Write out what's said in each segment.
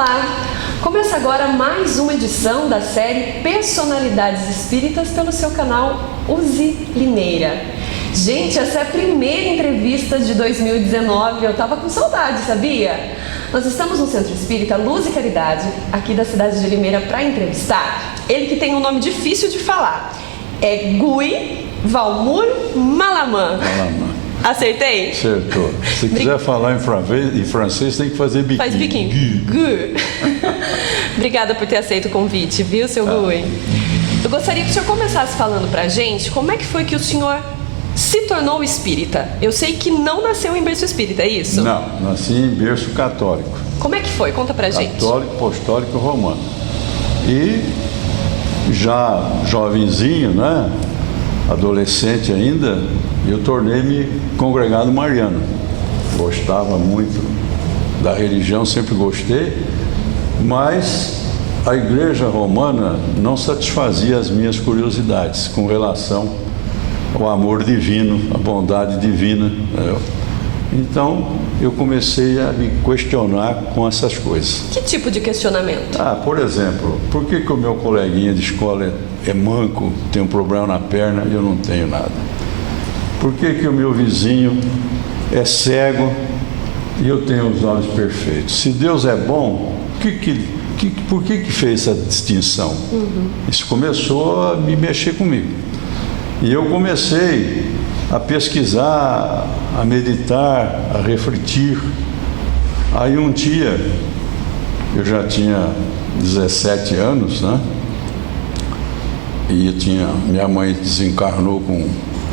Olá! Começa agora mais uma edição da série Personalidades Espíritas pelo seu canal Uzi Limeira. Gente, essa é a primeira entrevista de 2019, eu tava com saudade, sabia? Nós estamos no Centro Espírita Luz e Caridade, aqui da cidade de Limeira, para entrevistar ele que tem um nome difícil de falar. É Guy Valmor Malaman. Acertei? Acertou. Se quiser falar em francês, tem que fazer biquinho. Faz biquinho. Guy. Obrigada por ter aceito o convite, viu, seu Guy? Eu gostaria que o senhor começasse falando pra gente como é que foi que o senhor se tornou espírita. Eu sei que não nasceu em berço espírita, é isso? Não, nasci em berço católico. Como é que foi? Conta pra gente. Católico, apostólico, romano. E já jovenzinho, né? Adolescente ainda, eu tornei-me congregado mariano. Gostava muito da religião, sempre gostei, mas a igreja romana não satisfazia as minhas curiosidades com relação ao amor divino, à bondade divina, né? Então eu comecei a me questionar com essas coisas. Que tipo de questionamento? Por exemplo, por que o meu coleguinha de escola é manco, tem um problema na perna e eu não tenho nada? Por que o meu vizinho é cego e eu tenho os olhos perfeitos? Se Deus é bom, por que fez essa distinção? Isso começou a me mexer comigo. E eu comecei a pesquisar, a meditar, a refletir. Aí um dia, eu já tinha 17 anos, né? E minha mãe desencarnou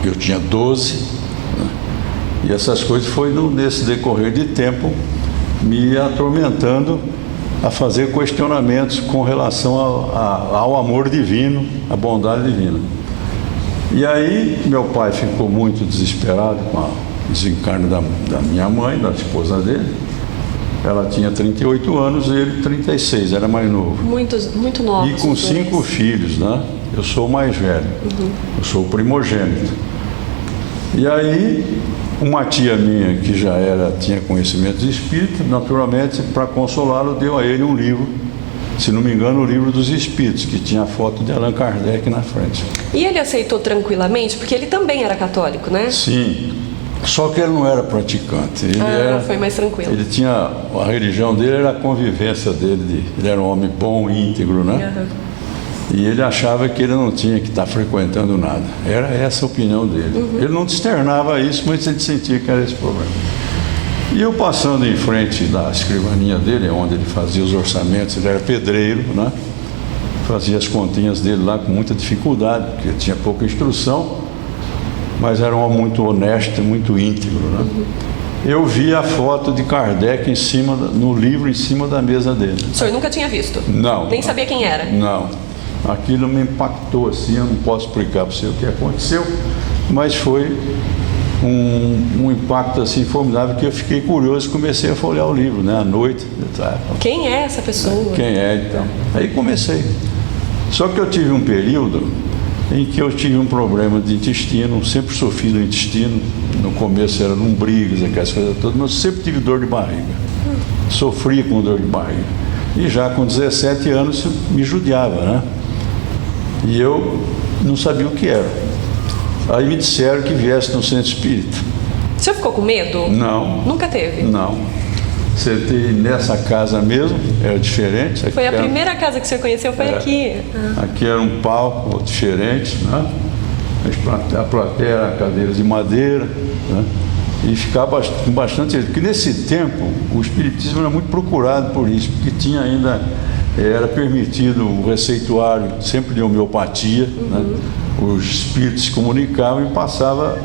eu tinha 12, né? E essas coisas foi nesse decorrer de tempo me atormentando a fazer questionamentos com relação ao amor divino, à bondade divina. E aí meu pai ficou muito desesperado com o desencarne da minha mãe, da esposa dele. Ela tinha 38 anos e ele 36, era mais novo. Muito novo. E com 5 filhos, né? Eu sou o mais velho, eu sou o primogênito. E aí, uma tia minha que já tinha conhecimento de espírito, naturalmente, para consolá-lo, deu a ele um livro, se não me engano, o Livro dos Espíritos, que tinha a foto de Allan Kardec na frente. E ele aceitou tranquilamente, porque ele também era católico, né? Sim, só que ele não era praticante. Foi mais tranquilo. Ele tinha, a religião dele era a convivência dele, ele era um homem bom, íntegro, né? E ele achava que ele não tinha que estar frequentando nada. Era essa a opinião dele. Ele não externava isso, mas ele sentia que era esse problema. E eu passando em frente da escrivaninha dele, onde ele fazia os orçamentos, ele era pedreiro, né? Fazia as continhas dele lá com muita dificuldade, porque tinha pouca instrução, mas era um homem muito honesto, muito íntegro, né? Eu vi a foto de Kardec no livro em cima da mesa dele. O senhor nunca tinha visto? Não. Nem sabia quem era? Não. Aquilo me impactou assim, eu não posso explicar para você o que aconteceu, mas foi um impacto assim formidável que eu fiquei curioso e comecei a folhear o livro, né, à noite. Quem é essa pessoa? Quem é, então? Aí comecei. Só que eu tive um período em que eu tive um problema de intestino, sempre sofri do intestino, no começo era lombrigas, aquelas coisas todas, mas eu sempre tive dor de barriga. Sofria com dor de barriga. E já com 17 anos me judiava, né? E eu não sabia o que era. Aí me disseram que viesse no centro espírita. O senhor ficou com medo? Não. Nunca teve? Não. Sentei nessa casa mesmo, era diferente. Foi a primeira casa que o senhor conheceu, foi aqui? Aqui era um palco diferente, né? A plateia era cadeiras de madeira, né? E ficava com bastante... Porque nesse tempo, o espiritismo era muito procurado por isso, porque tinha ainda... Era permitido o receituário, sempre de homeopatia, né? Os espíritos se comunicavam e passava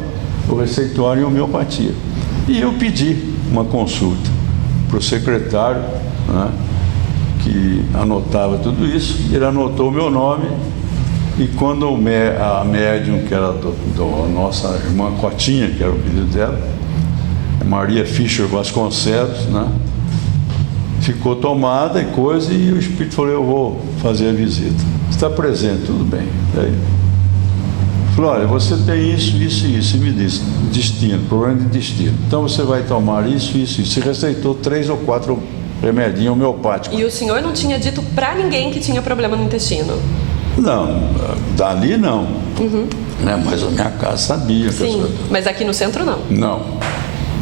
o receituário em homeopatia. E eu pedi uma consulta para o secretário, né, que anotava tudo isso. Ele anotou o meu nome e quando a médium, que era da nossa irmã Cotinha, que era o pedido dela, Maria Fischer Vasconcelos, né, ficou tomada e coisa, e o espírito falou: eu vou fazer a visita. Está presente, tudo bem. Daí falou: olha, você tem isso, isso e isso. E me disse: destino, problema de destino. Então você vai tomar isso, isso, isso. E receitou 3 ou 4 remedinho homeopático. E o senhor não tinha dito para ninguém que tinha problema no intestino? Não, dali não. Né? Mas a minha casa sabia. Sim, mas aqui no centro não. Não.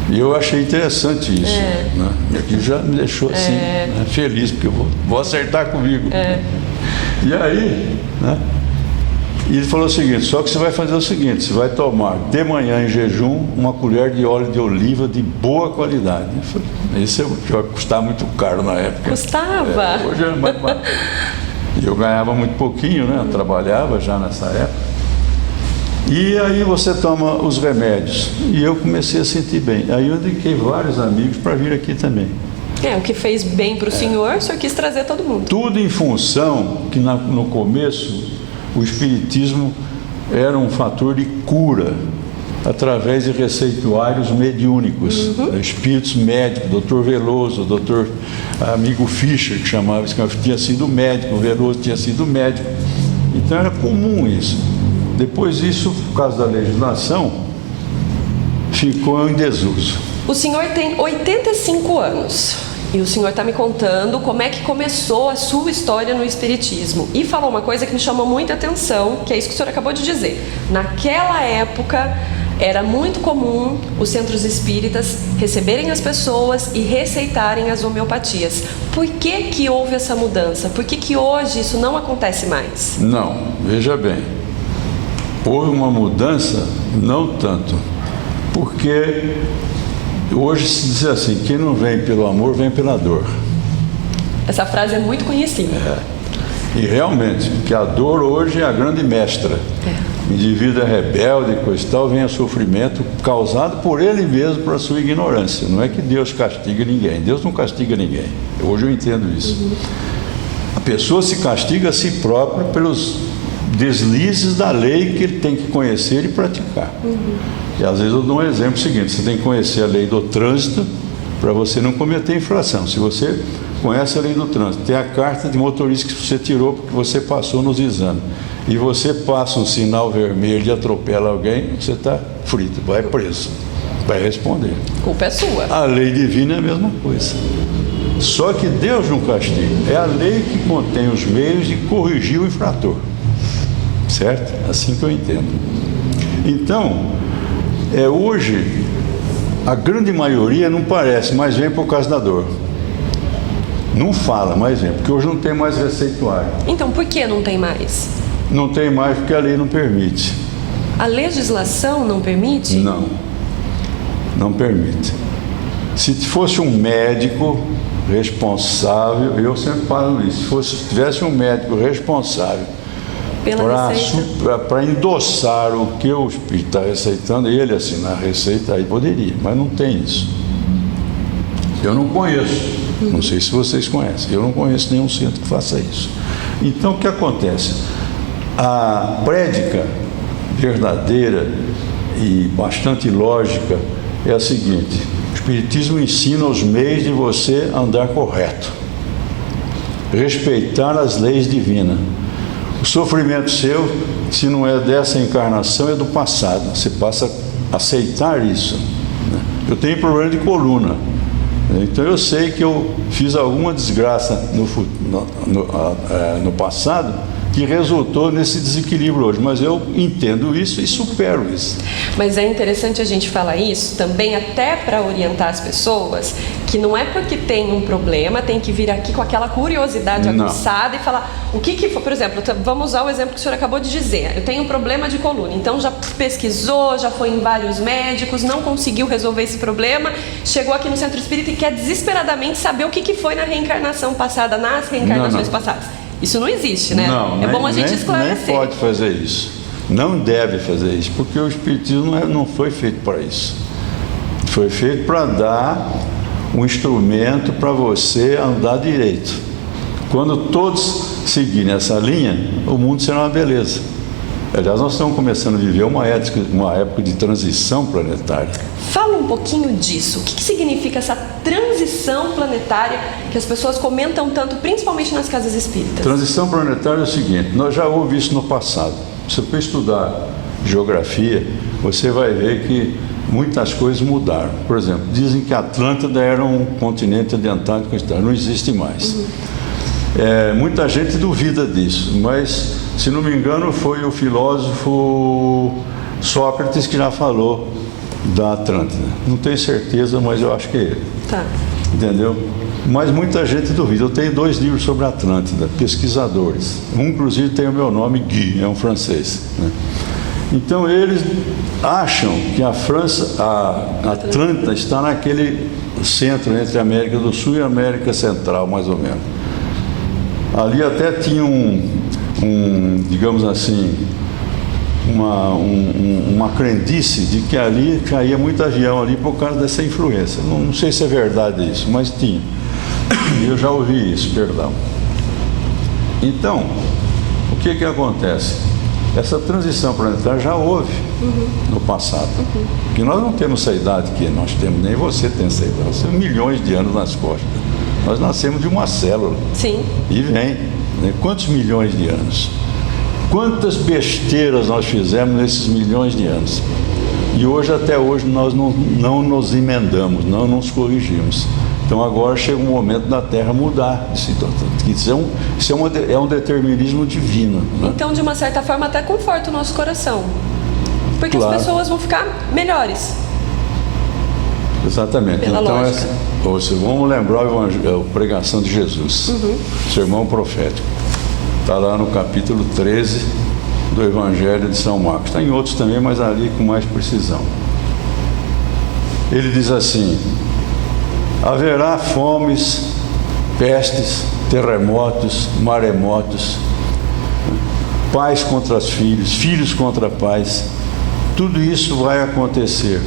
E eu achei interessante isso. Né? E aquilo já me deixou assim, né, feliz, porque eu vou acertar comigo. E aí, né? E ele falou o seguinte: só que você vai fazer o seguinte, você vai tomar de manhã em jejum uma colher de óleo de oliva de boa qualidade. Eu falei, isso vai custar muito caro na época. Custava? Hoje é mais barato. E eu ganhava muito pouquinho, né? Eu trabalhava já nessa época. E aí você toma os remédios. E eu comecei a sentir bem. Aí eu indiquei vários amigos para vir aqui também. O que fez bem para o senhor quis trazer todo mundo. Tudo em função que no começo o espiritismo era um fator de cura através de receituários mediúnicos, espíritos médicos, Dr. Veloso, Dr. Amigo Fischer, que chamava, que tinha sido médico, o Veloso tinha sido médico. Então era comum isso. Depois disso, por causa da legislação, ficou em desuso. O senhor tem 85 anos. E o senhor está me contando como é que começou a sua história no espiritismo. E falou uma coisa que me chamou muita atenção, que é isso que o senhor acabou de dizer. Naquela época, era muito comum os centros espíritas receberem as pessoas e receitarem as homeopatias. Por que que houve essa mudança? Por que que hoje isso não acontece mais? Não, veja bem. Houve uma mudança, não tanto. Porque hoje se diz assim, quem não vem pelo amor, vem pela dor. Essa frase é muito conhecida. E realmente, porque a dor hoje é a grande mestra. O indivíduo é rebelde, coisa e tal, vem a sofrimento causado por ele mesmo, por sua ignorância. Não é que Deus castiga ninguém. Deus não castiga ninguém. Hoje eu entendo isso. A pessoa se castiga a si própria pelos deslizes da lei que ele tem que conhecer e praticar. E às vezes eu dou um exemplo seguinte: você tem que conhecer a lei do trânsito para você não cometer infração. Se você conhece a lei do trânsito, tem a carta de motorista que você tirou porque você passou nos exames, e você passa um sinal vermelho e atropela alguém, você está frito, vai preso, vai responder. A culpa é sua. A lei divina é a mesma coisa. Só que Deus não castiga. É a lei que contém os meios de corrigir o infrator. Certo? Assim que eu entendo. Então, hoje, a grande maioria não parece, mas vem por causa da dor. Não fala, mas vem, porque hoje não tem mais receituário. Então, por que não tem mais? Não tem mais porque a lei não permite. A legislação não permite? Não, não permite. Se fosse um médico responsável, eu sempre falo isso, se tivesse um médico responsável para endossar o que o espírito está receitando, ele assinar a receita, aí poderia, mas não tem isso. Eu não conheço, não sei se vocês conhecem, eu não conheço nenhum centro que faça isso. Então o que acontece? A prédica verdadeira e bastante lógica é a seguinte: o espiritismo ensina os meios de você andar correto, respeitar as leis divinas. O sofrimento seu, se não é dessa encarnação, é do passado. Você passa a aceitar isso. Eu tenho problema de coluna. Então eu sei que eu fiz alguma desgraça no passado que resultou nesse desequilíbrio hoje. Mas eu entendo isso e supero isso. Mas é interessante a gente falar isso também até para orientar as pessoas que não é porque tem um problema, tem que vir aqui com aquela curiosidade aguçada e falar o que foi. Por exemplo, vamos usar o exemplo que o senhor acabou de dizer. Eu tenho um problema de coluna, então já pesquisou, já foi em vários médicos, não conseguiu resolver esse problema, chegou aqui no Centro Espírita e quer desesperadamente saber o que foi na reencarnação passada, nas reencarnações passadas. Isso não existe, né? Não, bom a gente esclarecer. Nem pode fazer isso. Não deve fazer isso, porque o espiritismo não foi feito para isso. Foi feito para dar um instrumento para você andar direito. Quando todos seguirem essa linha, o mundo será uma beleza. Aliás, nós estamos começando a viver uma época de transição planetária. Fala um pouquinho disso. O que significa essa transição planetária que as pessoas comentam tanto, principalmente nas casas espíritas? Transição planetária é o seguinte: nós já ouvimos isso no passado. Se você for estudar geografia, você vai ver que muitas coisas mudaram. Por exemplo, dizem que a Atlântida era um continente adiantado, não existe mais. Muita gente duvida disso, mas, se não me engano, foi o filósofo Sócrates que já falou da Atlântida. Não tenho certeza, mas eu acho que é ele. Tá. Entendeu? Mas muita gente duvida. Eu tenho 2 livros sobre a Atlântida, pesquisadores. Um, inclusive, tem o meu nome, Guy, é um francês, né? Então, eles acham que a Atlântida está naquele centro entre a América do Sul e a América Central, mais ou menos. Ali até tinha digamos assim, uma crendice de que ali caía muito avião ali por causa dessa influência. Não sei se é verdade isso, mas tinha. Eu já ouvi isso, perdão. Então, o que acontece? Essa transição planetária já houve no passado. Porque nós não temos essa idade que nós temos, nem você tem essa idade. Nós temos milhões de anos nas costas. Nós nascemos de uma célula. Sim. E vem. Né? Quantos milhões de anos? Quantas besteiras nós fizemos nesses milhões de anos? E hoje, até hoje, nós não nos emendamos, não nos corrigimos. Então agora chega um momento da Terra mudar de situação. Isso é um determinismo divino. Né? Então, de uma certa forma, até conforta o nosso coração. Porque claro, as pessoas vão ficar melhores. Exatamente. Pela então, lógica. Vamos lembrar a pregação de Jesus, sermão profético. Está lá no capítulo 13 do Evangelho de São Marcos. Está em outros também, mas ali com mais precisão. Ele diz assim: haverá fomes, pestes, terremotos, maremotos, pais contra os filhos, filhos contra pais. Tudo isso vai acontecer.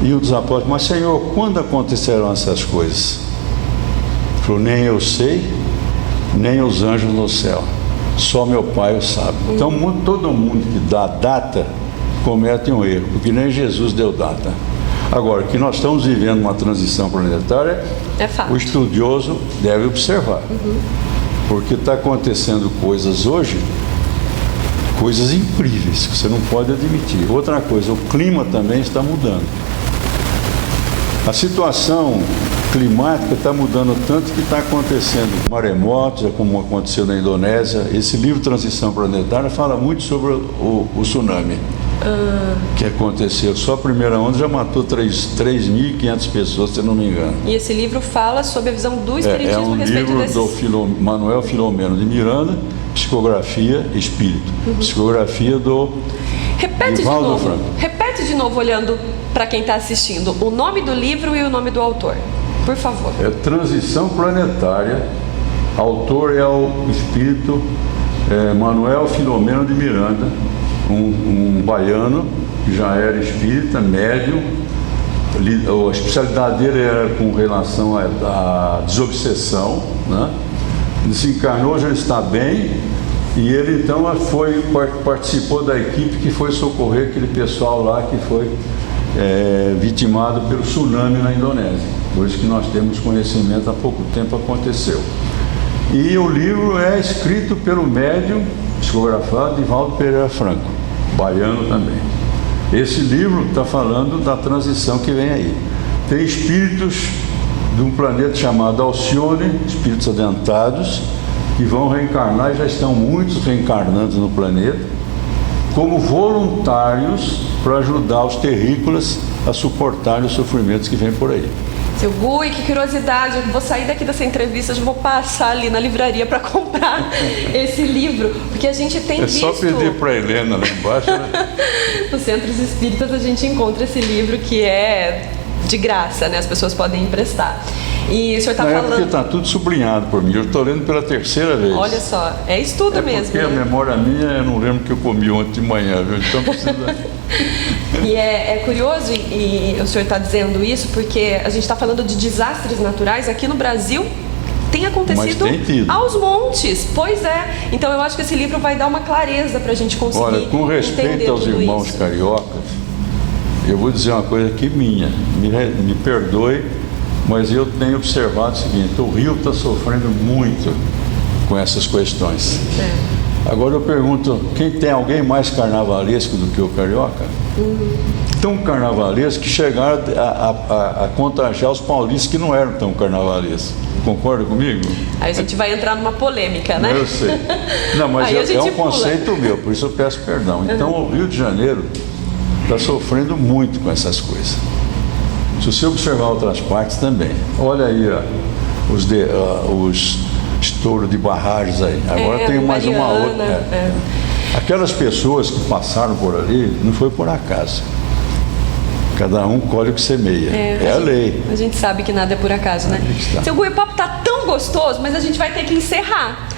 E um dos apóstolos: mas Senhor, quando acontecerão essas coisas? Ele falou: nem eu sei, nem os anjos no céu. Só meu Pai o sabe. Então, todo mundo que dá data comete um erro, porque nem Jesus deu data. Agora, que nós estamos vivendo uma transição planetária, é fato. O estudioso deve observar. Porque está acontecendo coisas hoje, coisas incríveis, que você não pode admitir. Outra coisa, o clima também está mudando. A situação climática está mudando tanto que está acontecendo maremotos, como aconteceu na Indonésia. Esse livro Transição Planetária fala muito sobre o tsunami que aconteceu. Só a primeira onda já matou 3.500 pessoas, se não me engano. E esse livro fala sobre a visão do espiritismo a respeito desses... É um livro do Manuel Filomeno de Miranda, Psicografia Espírito. Psicografia do Divaldo Franco. Repete de novo, olhando para quem está assistindo, o nome do livro e o nome do autor, por favor. É Transição Planetária. Autor é o espírito Manuel Filomeno de Miranda, um baiano que já era espírita, médium. A especialidade dele era com relação à desobsessão, né? Ele se encarnou, já está bem, e ele então participou da equipe que foi socorrer aquele pessoal lá que foi vitimado pelo tsunami na Indonésia. Por isso que nós temos conhecimento, há pouco tempo aconteceu. E o livro é escrito pelo médium psicografado Divaldo Pereira Franco, baiano também. Esse livro está falando da transição que vem aí. Tem espíritos de um planeta chamado Alcione, espíritos adiantados, que vão reencarnar, e já estão muitos reencarnando no planeta, como voluntários para ajudar os terrícolas a suportarem os sofrimentos que vêm por aí. Seu Gui, que curiosidade, eu vou sair daqui dessa entrevista, eu vou passar ali na livraria para comprar esse livro, porque a gente tem visto... É só pedir para a Helena lá embaixo, né? Nos centros espíritas a gente encontra esse livro que é de graça, né? As pessoas podem emprestar. E o senhor está falando... porque está tudo sublinhado por mim, eu estou lendo pela 3ª vez. Olha só, é estudo mesmo. Porque a memória minha, eu não lembro o que eu comi ontem de manhã, viu? Então precisa... E é curioso, e o senhor está dizendo isso, porque a gente está falando de desastres naturais aqui no Brasil. Tem acontecido aos montes, pois é. Então eu acho que esse livro vai dar uma clareza para a gente conseguir entender. Olha, com respeito aos irmãos cariocas, eu vou dizer uma coisa aqui minha, me perdoe, mas eu tenho observado o seguinte: o Rio está sofrendo muito com essas questões. Agora eu pergunto, quem tem alguém mais carnavalesco do que o carioca? Tão carnavalesco que chegaram a contagiar os paulistas que não eram tão carnavalescos. Concorda comigo? Aí a gente vai entrar numa polêmica, né? Eu sei. Não, mas é um conceito meu, por isso eu peço perdão. Então o Rio de Janeiro está sofrendo muito com essas coisas. Se você observar outras partes também. Olha aí os estouros de barragens aí. Agora tem mais uma outra. Aquelas pessoas que passaram por ali, não foi por acaso. Cada um colhe o que semeia. É a lei. A gente sabe que nada é por acaso, né? Seu Gui, o papo tá tão gostoso, mas a gente vai ter que encerrar.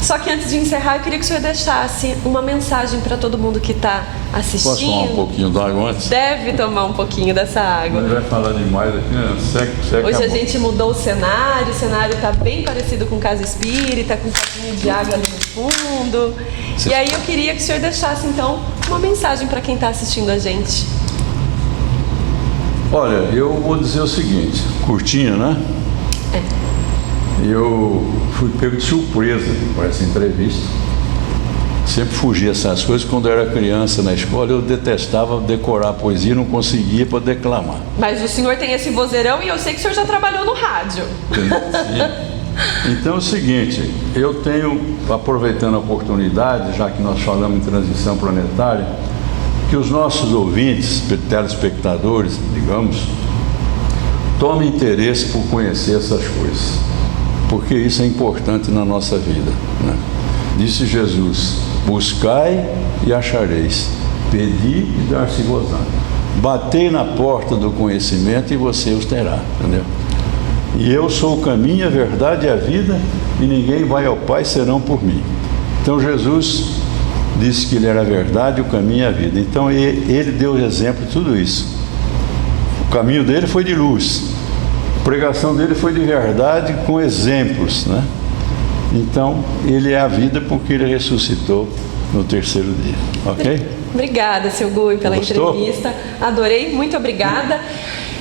Só que antes de encerrar, eu queria que o senhor deixasse uma mensagem para todo mundo que está assistindo. Posso tomar um pouquinho d'água antes? Deve tomar um pouquinho dessa água. Não vai falar demais aqui, né? Seca Hoje a gente mudou o cenário está bem parecido com casa espírita, com um copinho de água ali no fundo. E aí eu queria que o senhor deixasse, então, uma mensagem para quem está assistindo a gente. Olha, eu vou dizer o seguinte, curtinho, né? Eu fui pego de surpresa por essa entrevista. Sempre fugia dessas coisas. Quando eu era criança na escola, eu detestava decorar poesia, não conseguia para declamar. Mas o senhor tem esse vozeirão e eu sei que o senhor já trabalhou no rádio. Então é o seguinte, eu tenho, aproveitando a oportunidade, já que nós falamos em transição planetária, que os nossos ouvintes, telespectadores, digamos, tomem interesse por conhecer essas coisas, porque isso é importante na nossa vida, né? Disse Jesus, buscai e achareis, pedi e dar-se-vos-á. Batei na porta do conhecimento e você os terá, entendeu? E eu sou o caminho, a verdade e a vida, e ninguém vai ao Pai senão por mim. Então Jesus disse que ele era a verdade, o caminho e a vida. Então ele deu exemplo de tudo isso. O caminho dele foi de luz. A pregação dele foi de verdade com exemplos, né? Então, ele é a vida porque ele ressuscitou no terceiro dia. Ok? Obrigada, seu Gui, pela Gostou? entrevista. Adorei, muito obrigada.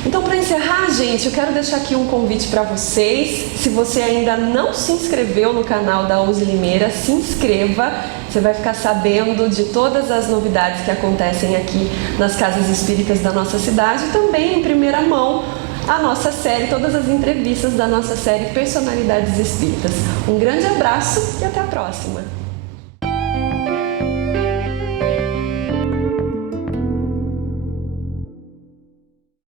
Então, para encerrar, gente, eu quero deixar aqui um convite para vocês. Se você ainda não se inscreveu no canal da Uzi Limeira, se inscreva. Você vai ficar sabendo de todas as novidades que acontecem aqui nas casas espíritas da nossa cidade e também em primeira mão a nossa série, todas as entrevistas da nossa série Personalidades Espíritas. Um grande abraço e até a próxima!